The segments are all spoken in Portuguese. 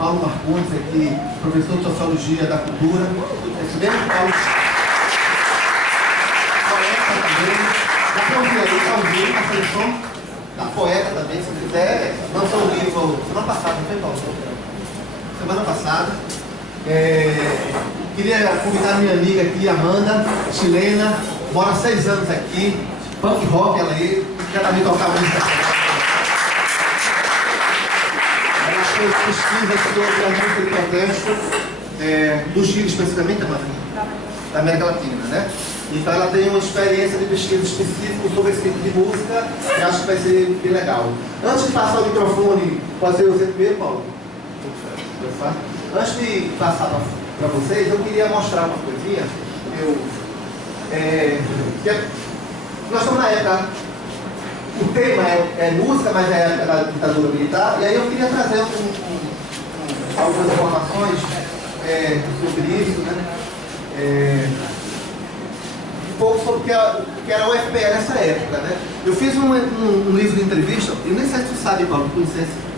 Paulo Marcondes, aqui, professor de Sociologia da Cultura. Recebemos Paulo, poeta também. Já convidei aí, Paulinho, a seleção da poeta também, se quiser. Lançou um livro semana passada, não foi, Paulo? Semana passada. Queria convidar minha amiga aqui, Amanda, chilena, mora há 6 anos aqui, punk rock, ela aí, quer também tocar música. Ela fez pesquisa sobre a música de protesto, do Chile especificamente, da América Latina, né? Então ela tem uma experiência de pesquisa específica sobre esse tipo de música e acho que vai ser bem legal. Antes de passar o microfone, pode ser você primeiro, Paulo? Antes de passar para vocês, eu queria mostrar uma coisinha. Nós estamos na época, o tema é música, mas é a época da ditadura militar, e aí eu queria trazer algumas informações sobre isso, né? Um pouco sobre o que era o FPE nessa época, né? Eu fiz um livro de entrevista, eu nem sei se tu sabe, Paulo, com licença.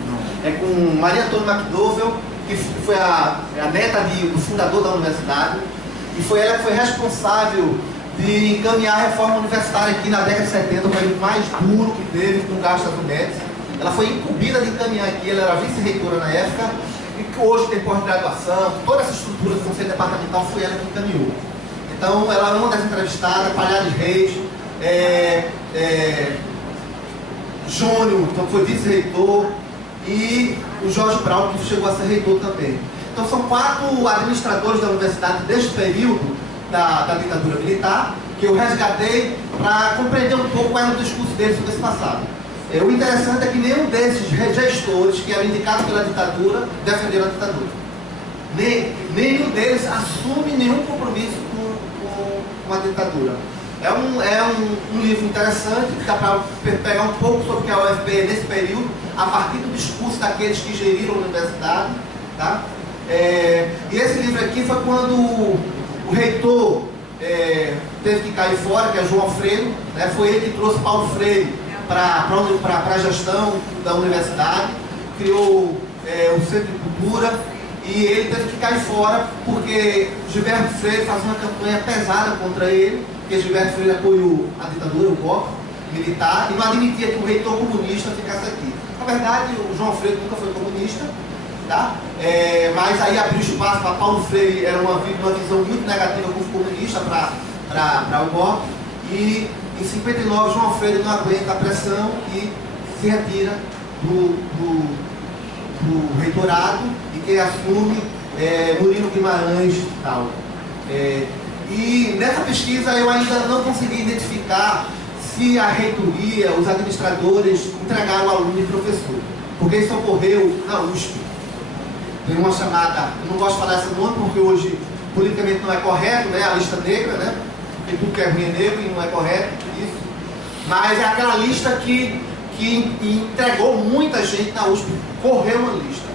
É com Maria Antônia McDowell, que foi a neta do fundador da universidade, e foi ela que foi responsável de encaminhar a reforma universitária aqui na década de 70, o período mais duro que teve com o gasto das UNEDs. Ela foi incumbida de encaminhar aqui, ela era vice-reitora na época, e que hoje tem pós-graduação, toda essa estrutura do Conselho Departamental foi ela que encaminhou. Então, ela é uma das entrevistadas, Palhares Reis, Júnior, então foi vice-reitor, e o Jorge Brau, que chegou a ser reitor também. Então são 4 administradores da universidade deste período da ditadura militar, que eu resgatei para compreender um pouco qual era o discurso deles sobre esse passado. O interessante é que nenhum desses gestores que eram indicados pela ditadura defenderam a ditadura. Nenhum deles assume nenhum compromisso com a ditadura. É um livro interessante, que dá para pegar um pouco sobre o que é o UFPE nesse período, a partir do discurso daqueles que geriram a universidade. Tá? E esse livro aqui foi quando o reitor teve que cair fora, que é João Alfredo, né? Foi ele que trouxe Paulo Freire para a gestão da universidade, criou o Centro de Cultura, e ele teve que cair fora porque Gilberto Freire fazia uma campanha pesada contra ele, porque Gilberto Freire apoiou a ditadura, o golpe militar, e não admitia que o reitor comunista ficasse aqui. Na verdade, o João Freire nunca foi comunista, tá? Mas aí abriu espaço para Paulo Freire, era uma visão muito negativa como comunista para o golpe, e em 59 João Freire não aguenta a pressão e se retira do reitorado, e quem assume Murilo Guimarães e tal. E nessa pesquisa eu ainda não consegui identificar se a reitoria, os administradores entregaram aluno e professor, porque isso ocorreu na USP. Tem uma chamada, eu não gosto de falar esse nome porque hoje politicamente não é correto, né, a lista negra, né, porque tudo que é ruim é negro e não é correto isso, mas é aquela lista que entregou muita gente na USP, correu uma lista.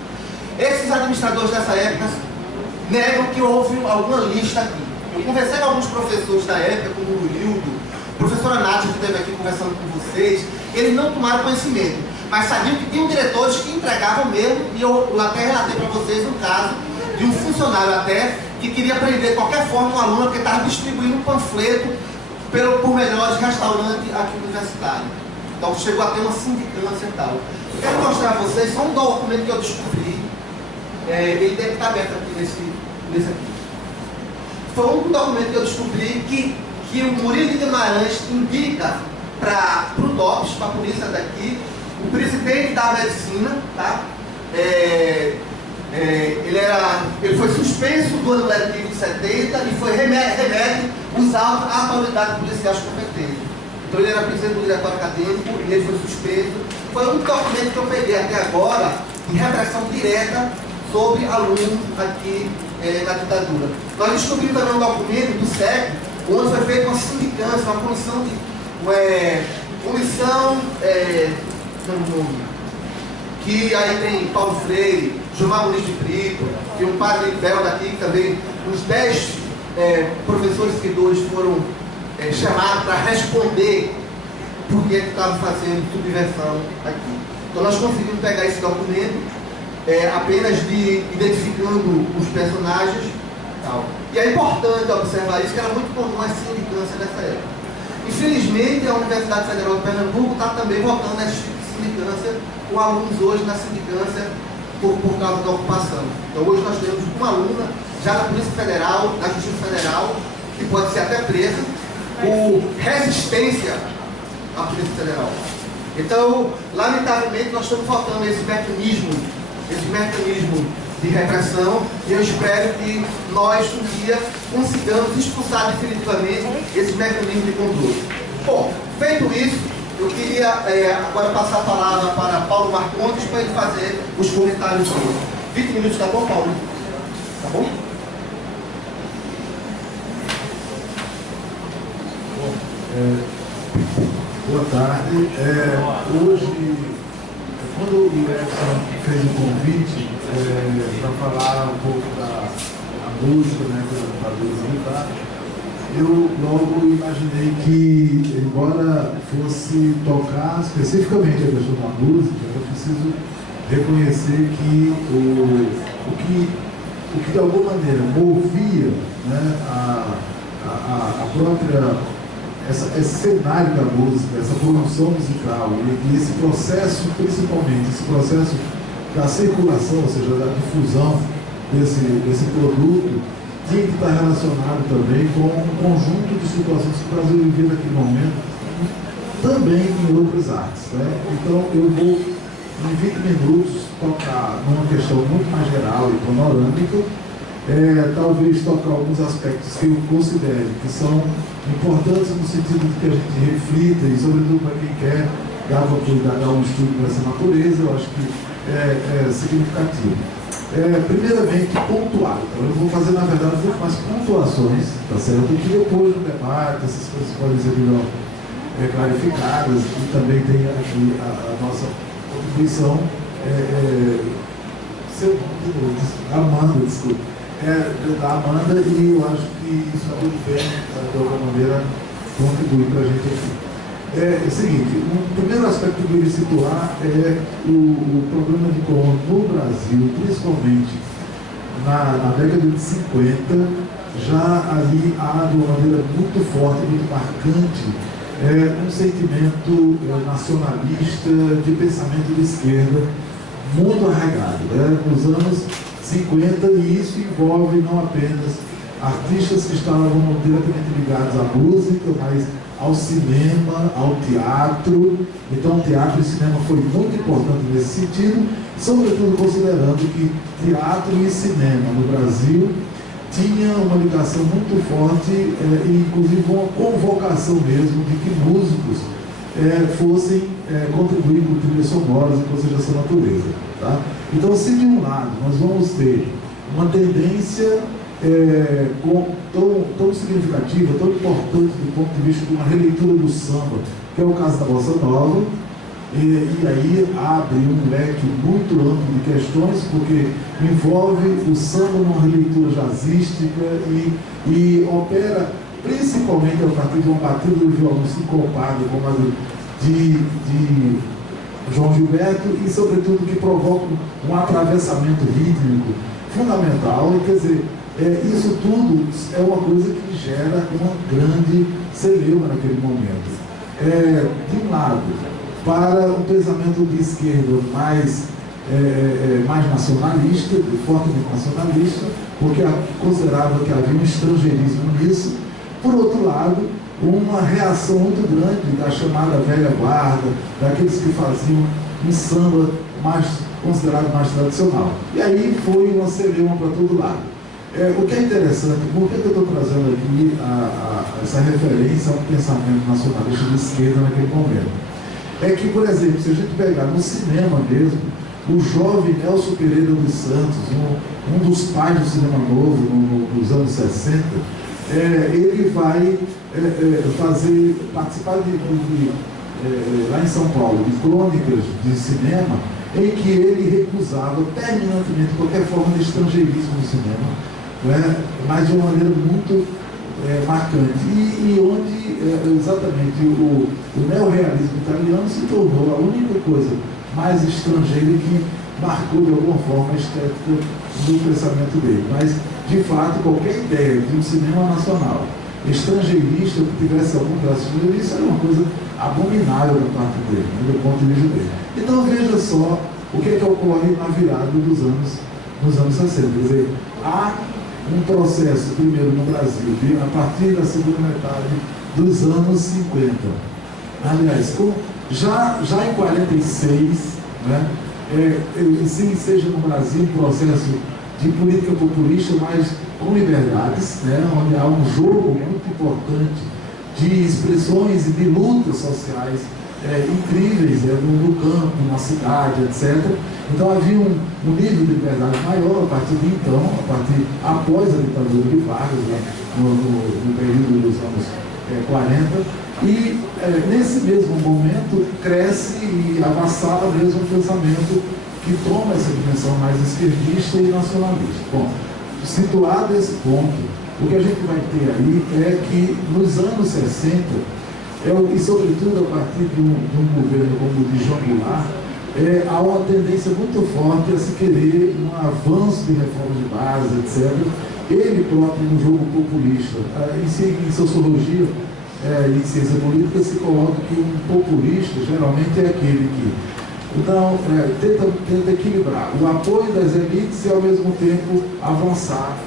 Esses administradores dessa época negam que houve alguma lista aqui. Eu conversei com alguns professores da época, como o Lurildo, a professora Nádia, que esteve aqui conversando com vocês, eles não tomaram conhecimento, mas sabiam que tinham diretores que entregavam mesmo, e eu até relatei para vocês um caso de um funcionário até que queria prender de qualquer forma um aluno porque estava distribuindo um panfleto por melhores restaurantes aqui universitário. Então chegou a ter uma sindicância e tal. Eu quero mostrar a vocês só um documento que eu descobri, ele deve estar aberto aqui nesse aqui. Foi um documento que eu descobri que o Murilo de Guimarães indica para o DOPS, para a polícia daqui, o presidente da medicina, tá? Ele foi suspenso do ano letivo de 70 e foi remédio usado à autoridade policial competente. Então ele era presidente do diretório acadêmico e ele foi suspenso. Foi um documento que eu peguei até agora de repressão direta sobre alunos aqui na ditadura. Nós descobrimos também um documento do SEC, onde foi feita uma sindicância, uma comissão que aí tem Paulo Freire, Gilmar Muniz de Brito, e um padre belga aqui também, uns 10 professores seguidores foram chamados para responder por que estavam fazendo subversão aqui. Então nós conseguimos pegar esse documento apenas de identificando os personagens e tal. E é importante observar isso, que era muito comum a sindicância nessa época. Infelizmente, a Universidade Federal de Pernambuco está também voltando a esse tipo de sindicância, com alunos hoje na sindicância por causa da ocupação. Então hoje nós temos uma aluna já na Polícia Federal, na Justiça Federal, que pode ser até presa por resistência à Polícia Federal. Então, lamentavelmente, nós estamos faltando esse mecanismo de repressão, e eu espero que nós, um dia, consigamos expulsar definitivamente esse mecanismo de controle. Bom, feito isso, eu queria agora passar a palavra para Paulo Marcondes para ele fazer os comentários dele. 20 minutos, tá bom, Paulo? Tá bom? Boa tarde. Hoje, quando o Edson fez o convite para falar um pouco da música, né, da música, eu logo imaginei que, embora fosse tocar especificamente a questão da música, eu preciso reconhecer que o que de alguma maneira movia, né, a própria esse cenário da música, essa produção musical e esse processo, principalmente esse processo da circulação, ou seja, da difusão desse produto, tinha que estar relacionado também com um conjunto de situações que o Brasil vivia naquele momento, também em outras artes, né? Então eu vou, em 20 minutos, tocar numa questão muito mais geral e panorâmica, talvez tocar alguns aspectos que eu considero que são importantes no sentido de que a gente reflita, e sobretudo para quem quer dar um estudo para essa natureza, eu acho que é significativo. Primeiramente, pontuar. Então, eu vou fazer, na verdade, muito mais pontuações, tá certo? Que depois do debate, essas coisas podem ser melhor clarificadas, e também tem aqui a nossa contribuição, seu nome de novo, Amanda, desculpa. Da Amanda, e eu acho que isso tudo bem, de alguma maneira, contribui para a gente aqui. É o seguinte, o primeiro aspecto que eu queria situar é o problema de como no Brasil, principalmente na década de 50, já ali há de uma maneira muito forte, muito marcante, um sentimento nacionalista, de pensamento de esquerda, muito arraigado, né? Nos anos 50, e isso envolve não apenas artistas que estavam diretamente ligados à música, mas ao cinema, ao teatro. Então, teatro e cinema foi muito importante nesse sentido, sobretudo considerando que teatro e cinema no Brasil tinha uma ligação muito forte, e inclusive uma convocação mesmo de que músicos fossem contribuir com trilhas sonoras e coisas dessa natureza. Tá? Então, se de um lado nós vamos ter uma tendência tão significativa, tão importante do ponto de vista de uma releitura do samba, que é o caso da Bossa Nova, e aí abre um leque muito amplo de questões, porque envolve o samba numa releitura jazzística e opera principalmente a partir de uma batida do violão sincopado, como a de João Gilberto, e sobretudo que provoca um atravessamento rítmico fundamental. Quer dizer, isso tudo é uma coisa que gera uma grande celeuma naquele momento. De um lado, para um pensamento de esquerda mais nacionalista, fortemente nacionalista, porque considerava que havia um estrangeirismo nisso. Por outro lado, uma reação muito grande da chamada velha guarda, daqueles que faziam um samba considerado mais tradicional. E aí foi uma celeuma para todo lado. O que é interessante, por que eu estou trazendo aqui essa referência ao pensamento nacionalista de esquerda naquele momento? É que, por exemplo, se a gente pegar no cinema mesmo, o jovem Nelson Pereira dos Santos, um dos pais do cinema novo nos anos 60, ele vai participar lá em São Paulo, de crônicas de cinema, em que ele recusava terminantemente qualquer forma de estrangeirismo no cinema, mas de uma maneira muito marcante, e onde exatamente o neorrealismo italiano se tornou a única coisa mais estrangeira marcou de alguma forma a estética do pensamento dele. Mas, de fato, qualquer ideia de um cinema nacional estrangeirista que tivesse algum traço estrangeirista era uma coisa abominável da parte dele, do ponto de vista dele. Então veja só o que ocorre na virada nos anos 60. Quer dizer, há um processo, primeiro no Brasil, a partir da segunda metade dos anos 50. Aliás, já em 46, né, sim, seja no Brasil um processo de política populista, mas com liberdades, né, onde há um jogo muito importante de expressões e de lutas sociais incríveis no campo, na cidade, etc. Então havia um nível de liberdade maior a partir de então, após a ditadura de Vargas, né, no período dos anos 40, e nesse mesmo momento cresce e avassala mesmo o pensamento que toma essa dimensão mais esquerdista e nacionalista. Bom, situado esse ponto, o que a gente vai ter aí é que nos anos 60, e sobretudo a partir de um governo como o de João Goulart, há uma tendência muito forte a se querer um avanço de reforma de base, etc. Ele próprio, no jogo populista, em sociologia e em ciência política, se coloca que um populista geralmente é aquele que tenta equilibrar o apoio das elites e, ao mesmo tempo, avançar,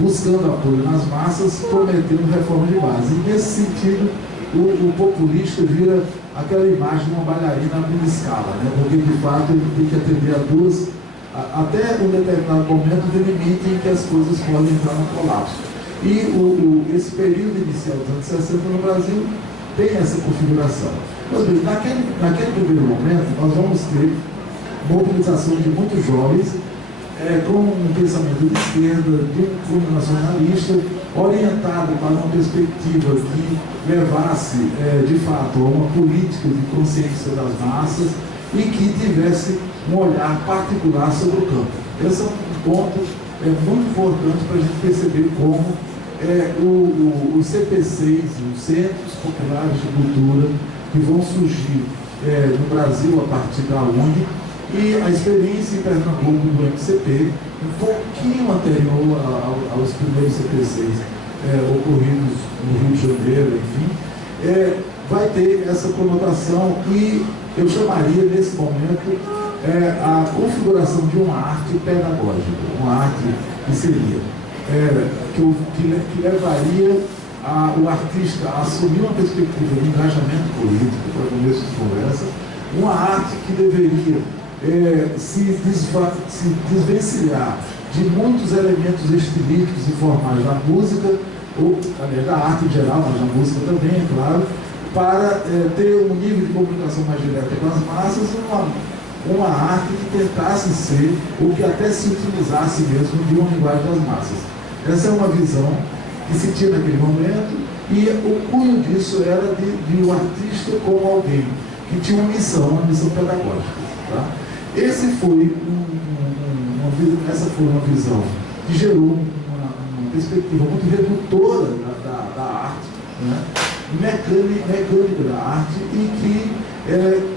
buscando apoio nas massas, prometendo reforma de base. E, nesse sentido, o populista vira aquela imagem de uma bailarina a grande escala, né? Porque, de fato, ele tem que atender a duas, até um determinado momento de limite em que as coisas podem entrar no colapso. E esse período inicial dos anos 60 no Brasil tem essa configuração. Mas bem, naquele primeiro momento, nós vamos ter mobilização de muitos jovens com um pensamento de esquerda, de um cunho nacionalista, orientado para uma perspectiva que levasse, de fato, a uma política de consciência das massas e que tivesse um olhar particular sobre o campo. Esse é um ponto muito importante para a gente perceber como os CPCs, os Centros Populares de Cultura, que vão surgir no Brasil a partir da UNE, e a experiência em Pernambuco do MCP, um pouquinho anterior aos primeiros CPCs ocorridos no Rio de Janeiro, enfim, vai ter essa conotação e eu chamaria nesse momento a configuração de uma arte pedagógica, uma arte que seria, que levaria o artista a assumir uma perspectiva de engajamento político, para começo de conversa, uma arte que deveria se desvencilhar de muitos elementos estilísticos e formais da música, ou aliás, da arte em geral, mas da música também, é claro, para ter um nível de comunicação mais direto com as massas, uma arte que tentasse ser, ou que até se utilizasse mesmo de uma linguagem das massas. Essa é uma visão que se tinha naquele momento, e o cunho disso era de um artista como alguém que tinha uma missão pedagógica. Tá? Essa foi uma visão que gerou uma perspectiva muito redutora da arte, né? mecânica da arte, e que,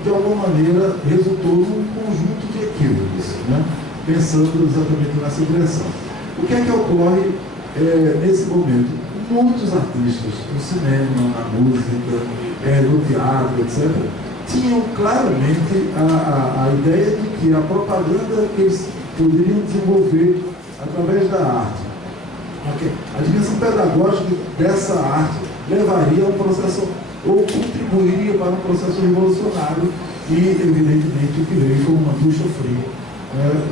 de alguma maneira, resultou num conjunto de equívocos, né? Pensando exatamente nessa direção. O que é que ocorre nesse momento? Muitos artistas, no cinema, na música, no teatro, etc., tinham claramente a ideia de que a propaganda que eles poderiam desenvolver através da arte, a dimensão pedagógica dessa arte levaria a um processo, ou contribuiria para um processo revolucionário, e evidentemente o que veio foi uma ducha fria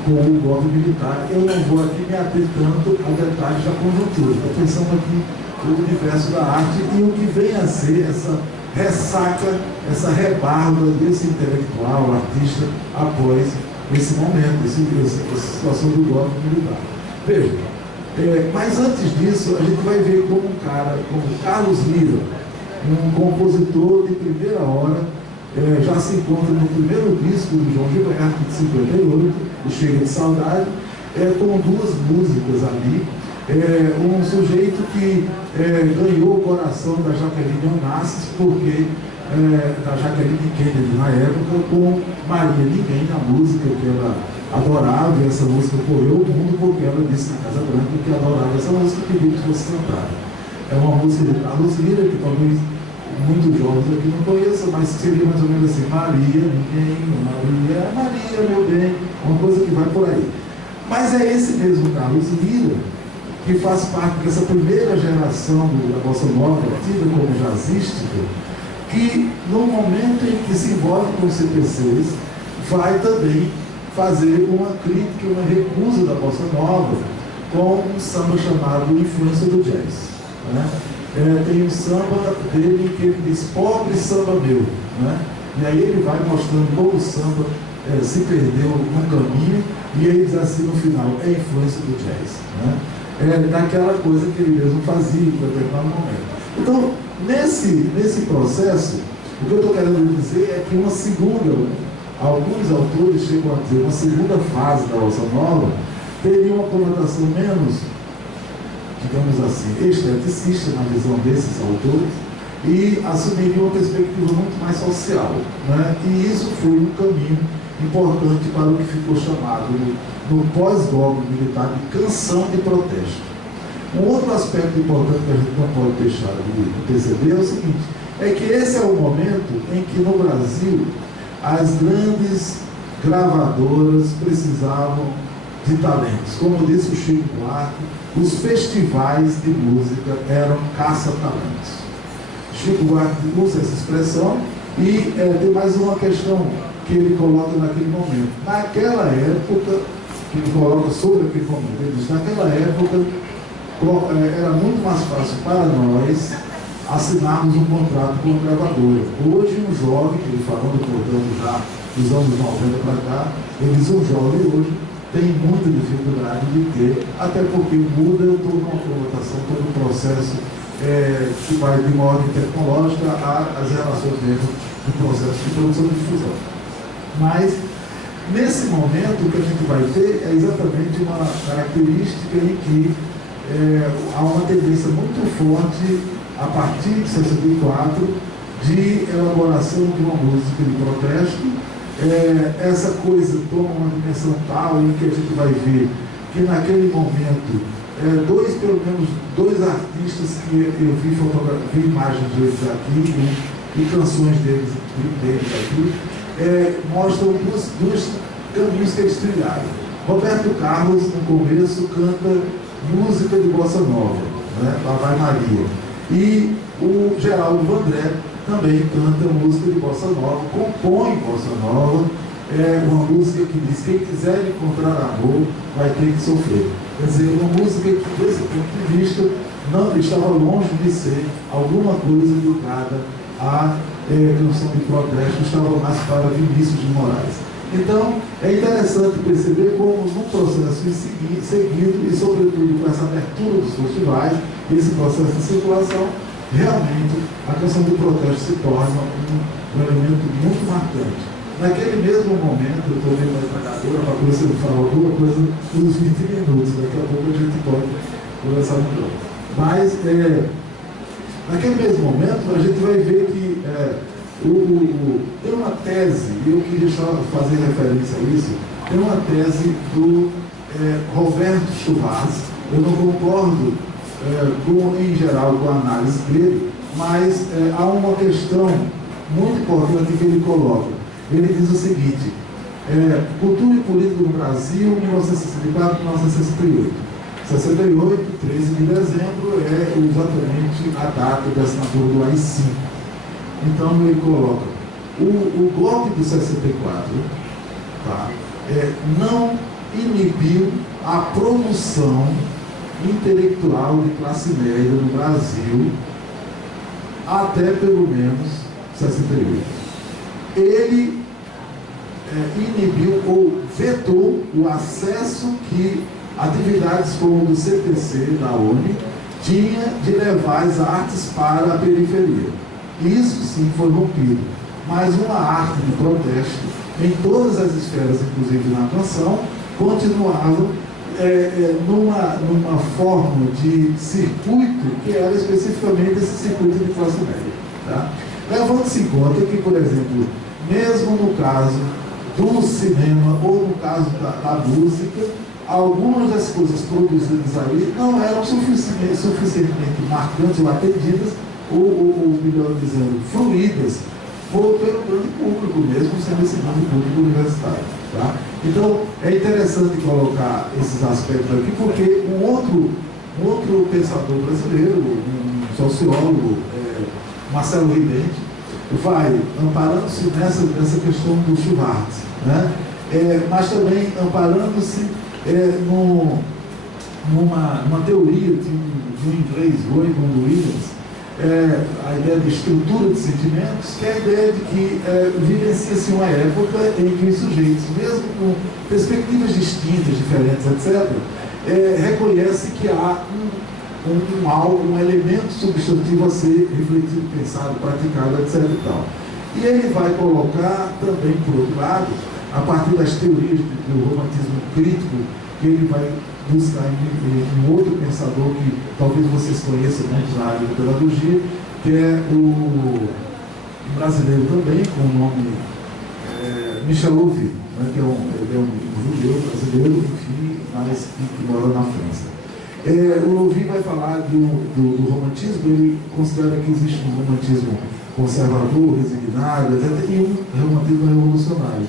com o golpe militar. Eu não vou aqui me ater tanto a detalhes da conjuntura, estou pensando aqui no universo da arte e o que vem a ser essa ressaca, essa rebarba desse intelectual, artista, após esse momento, essa situação do golpe militar. Veja, mas antes disso, a gente vai ver como um cara, como Carlos Lira, um compositor de primeira hora, já se encontra no primeiro disco do João Gilberto, de 58, o Chega de Saudade, com duas músicas ali. Um sujeito que ganhou o coração da Jaqueline Onassis, porque da Jaqueline Kennedy na época, com Maria Ninguém, na música que ela adorava, e essa música correu o mundo porque ela disse na Casa Branca que adorava essa música e pediu que fosse cantada. É uma música de Carlos Lira, que talvez muitos jovens aqui não conheçam, mas seria mais ou menos assim: Maria Ninguém, Maria, Maria, meu bem, uma coisa que vai por aí. Mas é esse mesmo Carlos Lira que faz parte dessa primeira geração da bossa nova, tida como jazzística, que no momento em que se envolve com os CPCs, vai também fazer uma crítica, uma recusa da bossa nova com um samba chamado Influência do Jazz. Né? Tem um samba dele que ele diz: pobre samba meu. Né? E aí ele vai mostrando como o samba se perdeu no caminho, e ele diz assim no final: é influência do jazz. Né? Daquela coisa que ele mesmo fazia em determinado momento. Então, nesse processo, o que eu estou querendo dizer é que uma segunda, alguns autores chegam a dizer, uma segunda fase da bossa nova teria uma conotação menos, digamos assim, esteticista na visão desses autores, e assumiria uma perspectiva muito mais social. Né? E isso foi um caminho importante para o que ficou chamado no pós-golpe militar de canção de protesto. Um outro aspecto importante que a gente não pode deixar de perceber é o seguinte: é que esse é o momento em que no Brasil as grandes gravadoras precisavam de talentos. Como disse o Chico Buarque, os festivais de música eram caça-talentos. Chico Buarque usa essa expressão e tem mais uma questão que ele coloca naquele momento. Naquela época, que ele coloca sobre aquele momento, ele diz: naquela época era muito mais fácil para nós assinarmos um contrato com a gravadora. Hoje um jovem, ele falando, portanto, já dos anos 90 para cá, ele diz: um jovem hoje tem muita dificuldade de ter, até porque muda toda uma conotação, todo um processo que vai de uma ordem tecnológica às relações dentro do processo de produção e difusão. Mas, nesse momento, o que a gente vai ter é exatamente uma característica em que há uma tendência muito forte, a partir de 64, de elaboração de uma música de protesto. Essa coisa toma uma dimensão tal em que a gente vai ver que naquele momento, pelo menos dois artistas que eu vi imagens deles aqui e canções deles aqui, mostram dois caminhos que eles trilharam. Roberto Carlos, no começo, canta música de bossa nova, né? Lá vai Maria. E o Geraldo Vandré também canta música de bossa nova, compõe bossa nova, uma música que diz: quem quiser encontrar amor vai ter que sofrer. Quer dizer, uma música que, desse ponto de vista, não estava longe de ser alguma coisa ligada à canção de protesto, estava mais para Vinícius de Moraes. Então, é interessante perceber como, num processo seguido, e sobretudo com essa abertura dos festivais, esse processo de circulação, realmente a canção de protesto se torna um elemento muito marcante. Naquele mesmo momento, eu estou vendo a trabalhadora para ver se eu falo alguma coisa nos 20 minutos, daqui a pouco a gente pode conversar melhor. Mas, naquele mesmo momento, a gente vai ver que tem uma tese, e eu queria fazer referência a isso, tem uma tese do Roberto Chuvaz. Eu não concordo em geral com a análise dele, mas há uma questão muito importante que ele coloca. Ele diz o seguinte: cultura e política no Brasil, 1964 1968. 68, 13 de dezembro, é exatamente a data da assinatura do AI-5. Então ele coloca: o golpe de 64 não inibiu a produção intelectual de classe média no Brasil até pelo menos 68. Ele inibiu ou vetou o acesso que atividades como o do CPC, da ONU, tinha de levar as artes para a periferia. Isso sim foi rompido, mas uma arte de protesto em todas as esferas, inclusive na canção, continuava numa forma de circuito que era especificamente esse circuito de classe média. Tá? Levando-se em conta que, por exemplo, mesmo no caso do cinema ou no caso da música, algumas das coisas produzidas ali não eram suficientemente marcantes ou atendidas, ou melhor dizendo, fluídas pelo grande público mesmo, sendo esse grande público universitário. Tá? Então, é interessante colocar esses aspectos aqui, porque um outro pensador brasileiro, um sociólogo, Marcelo Ridente, vai amparando-se nessa questão do Schwartz, né? Mas também amparando-se numa teoria de um inglês, Raymond Williams, a ideia de estrutura de sentimentos, que é a ideia de que vivencia-se uma época em que os sujeitos, mesmo com perspectivas distintas, diferentes, etc., reconhece que há um elemento substantivo a ser refletido, pensado, praticado, etc. E tal. E ele vai colocar também, por outro lado, a partir das teorias do romantismo crítico, que ele vai buscar em um outro pensador que talvez vocês conheçam muito na área de pedagogia, que é o brasileiro também, com o nome Michel Louvi, né, que ele é um judeu brasileiro, enfim, mas que mora na França. O Louvi vai falar do romantismo. Ele considera que existe um romantismo conservador, resignado, etc., e um romantismo revolucionário.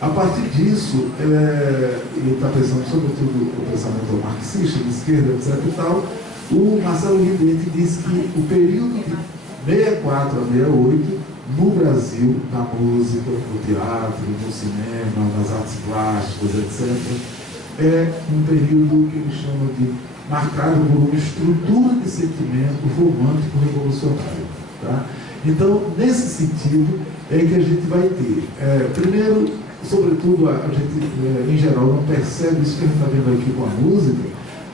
A partir disso, ele está pensando sobretudo o pensamento marxista, de esquerda, etc. e tal. O Marcelo Ridente diz que o período de 64 a 68, no Brasil, na música, no teatro, no cinema, nas artes plásticas, etc., é um período que ele chama de marcado por uma estrutura de sentimento romântico revolucionário. Tá? Então, nesse sentido, é que a gente vai ter, primeiro, sobretudo, a gente, em geral, não percebe isso que a gente está vendo aqui com a música,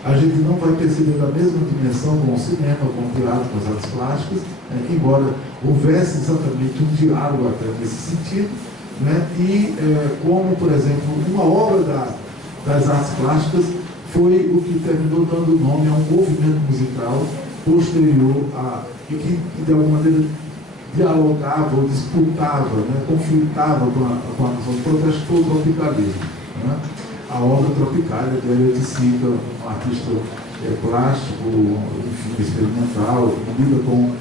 a gente não vai perceber da mesma dimensão com o cinema, com o teatro, com as artes plásticas, embora houvesse exatamente um diálogo até nesse sentido, né? E como, por exemplo, uma obra das artes plásticas foi o que terminou dando nome a um movimento musical posterior e que, de alguma maneira, dialogava ou disputava, né, conflitava com a noção de protesto do tropicalismo. Né? A obra Tropicália de Elliot Sica, um artista plástico, enfim, experimental, lida com um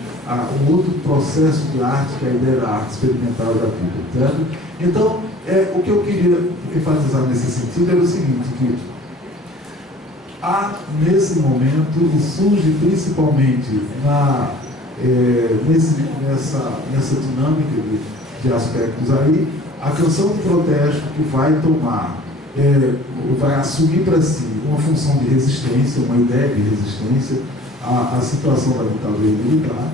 outro processo de arte, que é a ideia da arte experimental da vida. Certo? Então, o que eu queria enfatizar nesse sentido era o seguinte, que há, nesse momento, e surge principalmente nessa dinâmica de aspectos aí, a canção de protesto que vai tomar, vai assumir para si uma função de resistência, uma ideia de resistência à situação da ditadura militar,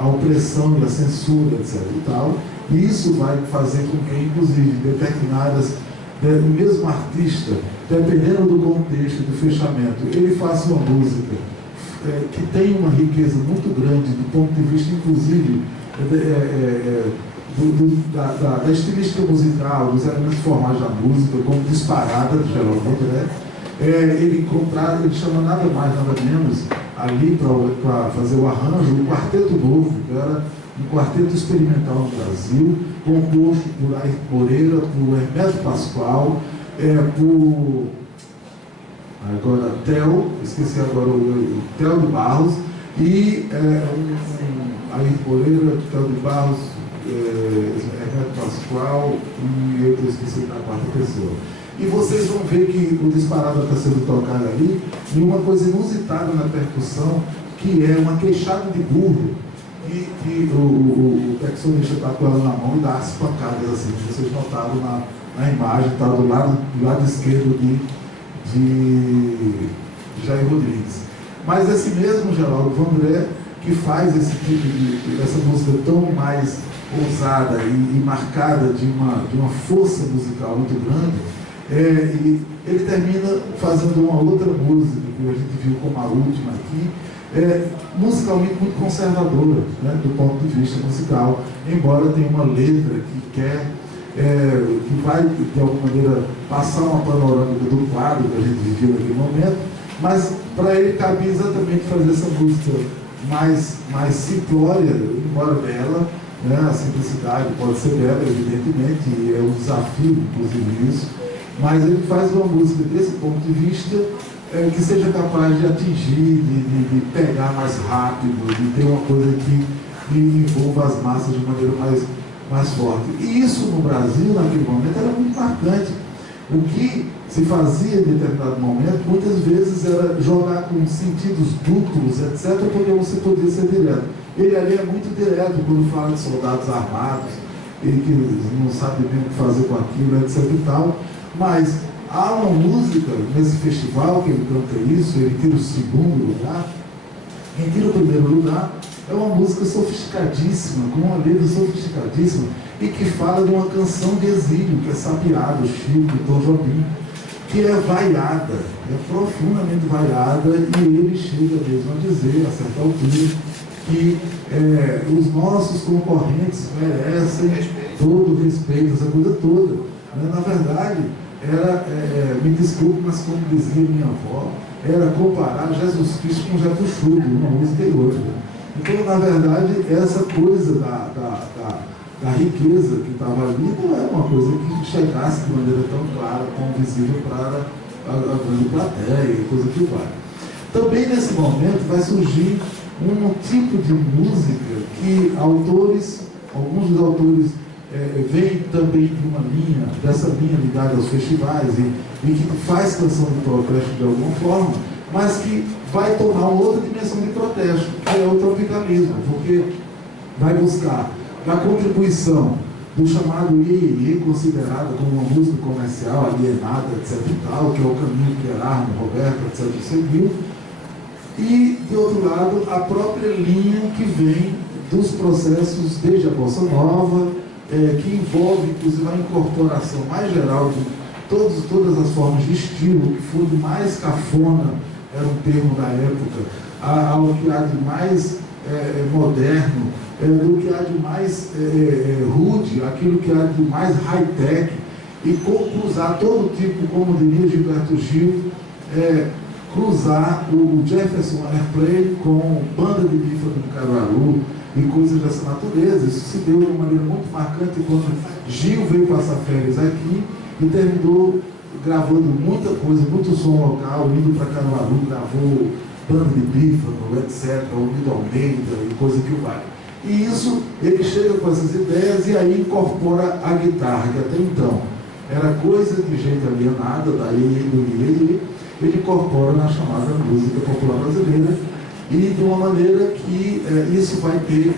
a opressão e a censura, etc. e tal, e isso vai fazer com que, inclusive, determinadas, o mesmo artista, dependendo do contexto, do fechamento, ele faça uma música que tem uma riqueza muito grande do ponto de vista, inclusive, da estilística musical, dos elementos formais da música, como disparada, geralmente, né? Ele chama nada mais, nada menos, ali para fazer o arranjo, um quarteto novo, que era um quarteto experimental no Brasil, composto por Ayrton Moreira, por Hermeto Pascoal, por esqueci agora o Theo de Barros, e Ayrton Moreira, Theo de Barros, Hermeto Pascoal, e eu esqueci da quarta pessoa. E vocês vão ver que o disparado está sendo tocado ali, e uma coisa inusitada na percussão, que é uma queixada de burro, que o percussionista está com ela na mão e dá as pancadas assim, que vocês notaram na imagem, está do lado esquerdo de Jair Rodrigues. Mas esse mesmo Geraldo Vandré, que faz esse tipo dessa música tão mais ousada e marcada de uma força musical muito grande, e ele termina fazendo uma outra música, que a gente viu como a última aqui, musicalmente muito conservadora, né, do ponto de vista musical, embora tenha uma letra que vai, de alguma maneira, passar uma panorâmica do quadro que a gente viveu naquele momento, mas para ele cabia exatamente fazer essa música mais simplória, embora bela, né? A simplicidade pode ser bela, evidentemente, e é um desafio, inclusive, isso, mas ele faz uma música desse ponto de vista que seja capaz de atingir, de pegar mais rápido, de ter uma coisa que envolva as massas de maneira mais forte. E isso no Brasil, naquele momento, era muito marcante. O que se fazia em determinado momento, muitas vezes era jogar com sentidos duplos, etc., porque você podia ser direto. Ele ali é muito direto quando fala de soldados armados, ele que não sabe bem o que fazer com aquilo, etc. e tal. Mas há uma música nesse festival que ele canta isso, ele tira o segundo lugar. Quem tira o primeiro lugar é uma música sofisticadíssima, com uma letra sofisticadíssima, e que fala de uma canção de exílio, que é Sabiá, do Chico, do Tom Jobim, que é vaiada, é profundamente vaiada, e ele chega mesmo a dizer, a certa altura, que os nossos concorrentes merecem todo o respeito, essa coisa toda. Na verdade, era, me desculpe, mas como dizia minha avó, era comparar Jesus Cristo com Jeto Chudo, uma música e outra. Então, na verdade, essa coisa da riqueza que estava ali não é uma coisa que chegasse de maneira tão clara, tão visível para a grande plateia, coisa que vai. Também nesse momento vai surgir um tipo de música que alguns dos autores vêm também de uma linha, dessa linha ligada aos festivais e que faz canção de protesto de alguma forma, mas que vai tomar uma outra dimensão de protesto, que é o tropicalismo, porque vai buscar na contribuição do chamado iê, considerado como uma música comercial, alienada, etc. e tal, que é o caminho que Erasmo, Roberto, etc. seguiu, e, de outro lado, a própria linha que vem dos processos desde a Bossa Nova, que envolve, inclusive, a incorporação mais geral de todas as formas de estilo, que foi do mais cafona, era um termo da época, ao que há de mais moderno, do que há de mais rude, aquilo que há de mais high-tech, e cruzar todo tipo, como diria Gilberto Gil, cruzar o Jefferson Airplane com banda de bífado do Caruaru e coisas dessa natureza. Isso se deu de uma maneira muito marcante quando Gil veio passar férias aqui e terminou gravando muita coisa, muito som local, indo para Caruaru, gravou banda de bífado, etc., Unido Almeida e coisa que vai. E isso, ele chega com essas ideias e aí incorpora a guitarra, que até então era coisa de gente alienada, daí do Iê, ele incorpora na chamada música popular brasileira, e de uma maneira que isso vai ter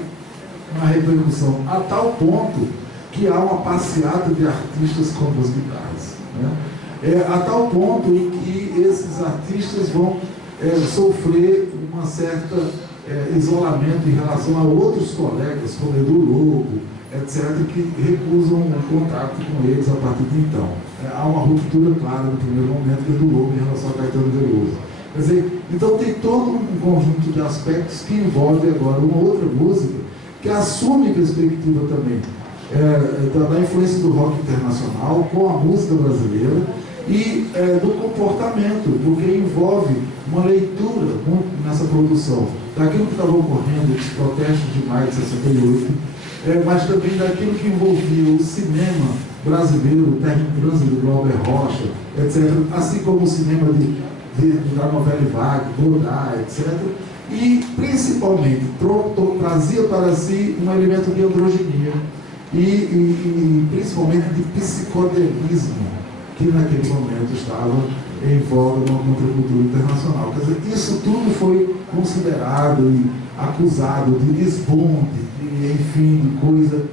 uma repercussão a tal ponto que há uma passeata de artistas com duas guitarras, né? A tal ponto em que esses artistas vão sofrer uma certa isolamento em relação a outros colegas, como Edu Lobo, etc., que recusam o contato com eles a partir de então. Há uma ruptura clara no primeiro momento do Lobo em relação a Caetano Veloso. Quer dizer, então tem todo um conjunto de aspectos que envolve agora uma outra música que assume perspectiva também da influência do rock internacional com a música brasileira e do comportamento, porque envolve uma leitura nessa produção daquilo que estava ocorrendo, dos protestos de maio de 68, mas também daquilo que envolvia o cinema brasileiro, Terra em Trânsito, do Glauber Rocha, etc., assim como o cinema da novela Vague, Godard, etc., e principalmente trazia para si um elemento de androginia e principalmente de psicodelismo, que naquele momento estava em voga numa contracultura internacional. Quer dizer, isso tudo foi considerado e acusado de desbonde, enfim, de coisa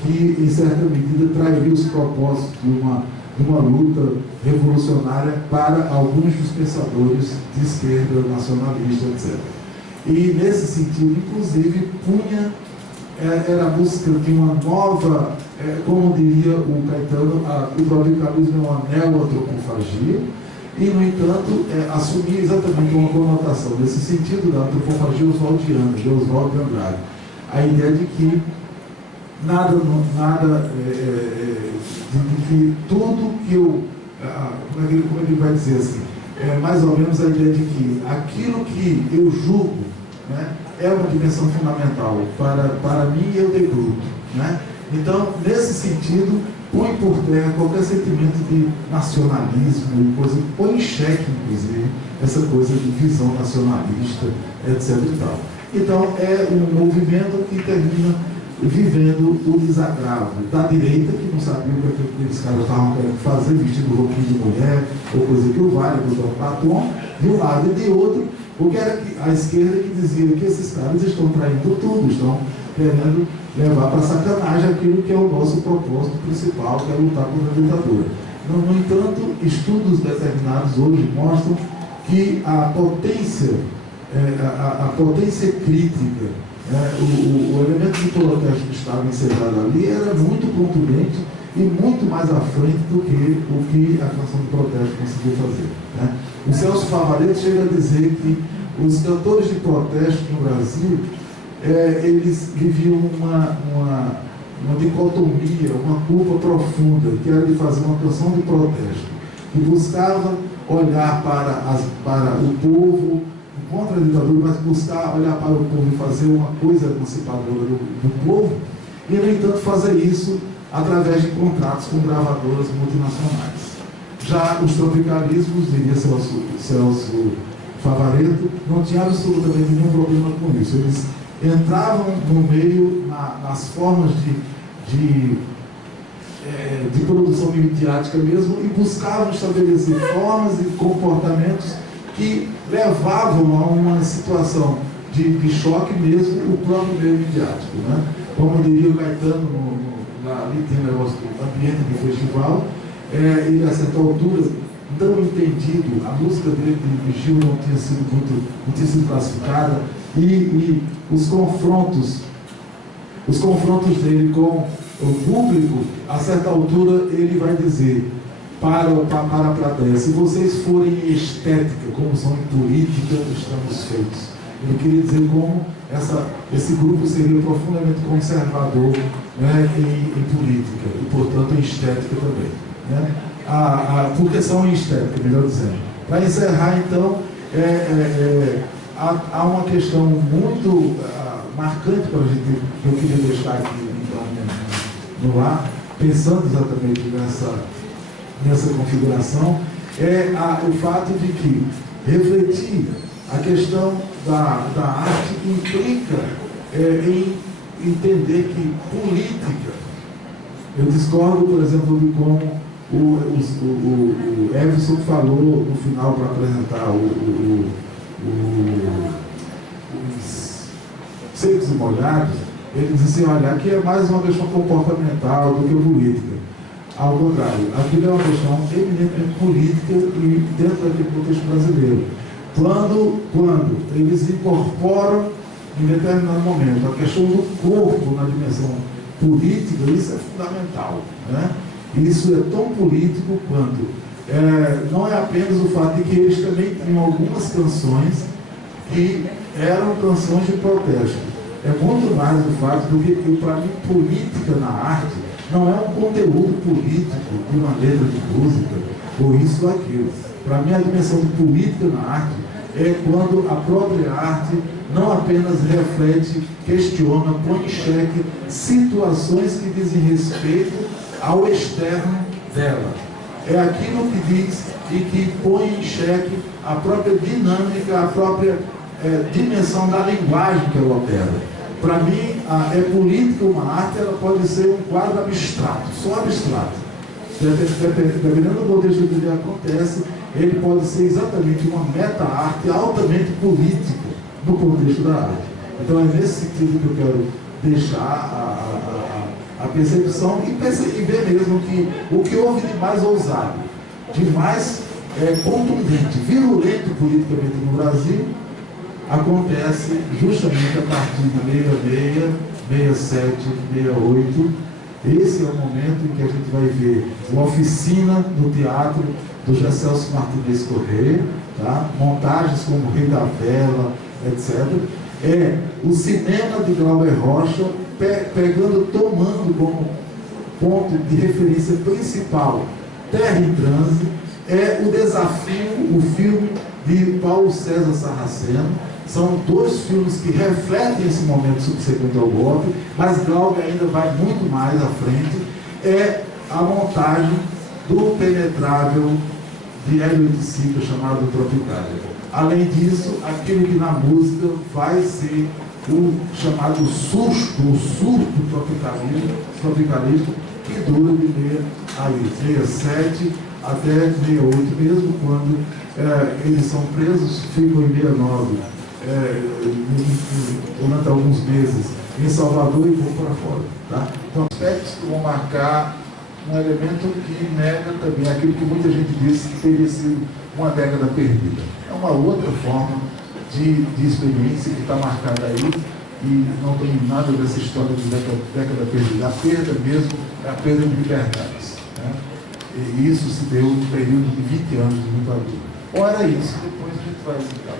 que, em certa medida, trairia os propósitos de uma luta revolucionária para alguns dos pensadores de esquerda, nacionalista, etc. E, nesse sentido, inclusive, era a busca de uma nova, como diria o Caetano, o tropicalismo é uma neoantropofagia, e, no entanto, assumir exatamente uma conotação nesse sentido da antropofagia oswaldiana, de Oswald de Andrade. A ideia de que de que tudo que eu... como é que ele vai dizer assim? Mais ou menos a ideia de que aquilo que eu julgo, né, é uma dimensão fundamental para mim e eu de grupo, né? Então, nesse sentido, põe por terra qualquer sentimento de nacionalismo e coisa, põe em xeque, inclusive, essa coisa de visão nacionalista, etc. e tal. Então, é um movimento que termina vivendo o desagravo da direita, que não sabia o que aqueles caras estavam querendo fazer, vestido roupinho de mulher, ou coisa que o vale, do batom, de um lado e de outro, porque era a esquerda que dizia que esses caras estão traindo tudo, estão querendo levar para sacanagem aquilo que é o nosso propósito principal, que é lutar contra a ditadura. No entanto, estudos determinados hoje mostram que a potência crítica, o elemento de protesto que estava encerrado ali era muito contundente e muito mais à frente do que o que a canção de protesto conseguiu fazer, né? O Celso Favaretto chega a dizer que os cantores de protesto no Brasil, eles viviam uma dicotomia, uma culpa profunda, que era de fazer uma canção de protesto, e buscava olhar para o povo, contra a ditadura, mas buscar olhar para o povo e fazer uma coisa emancipadora do povo, e, no entanto, fazer isso através de contratos com gravadoras multinacionais. Já os tropicalismos, diria Celso Favaretto, não tinha absolutamente nenhum problema com isso. Eles entravam no meio, nas formas de produção midiática mesmo, e buscavam estabelecer formas e comportamentos que levavam a uma situação de choque mesmo o próprio meio midiático, né? Como diria o Caetano, ali tem um negócio do ambiente de festival, ele a certa altura, tão entendido, a música dele de Gil não tinha sido classificada, e os confrontos dele com o público, a certa altura ele vai dizer para a plateia: se vocês forem em estética, como são em política, estamos feitos. Ele queria dizer como esse grupo seria profundamente conservador, né, em política e, portanto, em estética também, né? Porque são em estética, melhor dizendo. Para encerrar, então, há uma questão muito marcante para a gente, que eu queria deixar aqui então, no ar, pensando exatamente nessa configuração, o fato de que refletir a questão da arte implica em entender que política, eu discordo, por exemplo, de como o Everson falou no final para apresentar os secos e molhados. Ele disse assim: olha, aqui é mais uma questão comportamental do que política. Ao contrário, aquilo é uma questão eminentemente política e dentro daquele contexto brasileiro. Quando eles incorporam, em determinado momento, a questão do corpo na dimensão política, isso é fundamental, né? Isso é tão político quanto não é apenas o fato de que eles também tinham algumas canções que eram canções de protesto. É muito mais o fato do que, para mim, política na arte não é um conteúdo político de uma letra de música, ou isso ou aquilo. Para mim, a dimensão de política na arte é quando a própria arte não apenas reflete, questiona, põe em xeque situações que dizem respeito ao externo dela. É aquilo que diz e que põe em xeque a própria dinâmica, a própria dimensão da linguagem que ela opera. Para mim, é política uma arte, ela pode ser um quadro abstrato, só abstrato. Dependendo do contexto que ele acontece, ele pode ser exatamente uma meta-arte altamente política no contexto da arte. Então é nesse sentido que eu quero deixar a percepção e ver mesmo que o que houve de mais ousado, de mais contundente, virulento politicamente no Brasil, acontece justamente a partir de 66, 67, 68. Esse é o momento em que a gente vai ver uma oficina no teatro do José Celso Martinez Corrêa, tá? Montagens como Rei da Vela, etc. O cinema de Glauber Rocha, tomando como ponto de referência principal Terra em Trânsito, o desafio, o filme de Paulo César Sarraceno, São dois filmes que refletem esse momento subsequente ao golpe, mas Glauber ainda vai muito mais à frente. É a montagem do penetrável de Hélio de Sica chamado Tropicália. Além disso, aquilo que na música vai ser o chamado susto, o surto tropicalista, que dura de 67 até 68, mesmo quando eles são presos, ficam em 69, durante alguns meses, em Salvador e vão para fora. Tá? Então, aspectos que vão marcar um elemento que nega também aquilo que muita gente disse que teria sido uma década perdida. É uma outra forma de experiência que está marcada aí, e não tem nada dessa história de década perdida. A perda mesmo é a perda de liberdades. Né? E isso se deu no período de 20 anos de ditadura. Ora isso, depois a gente vai explicar.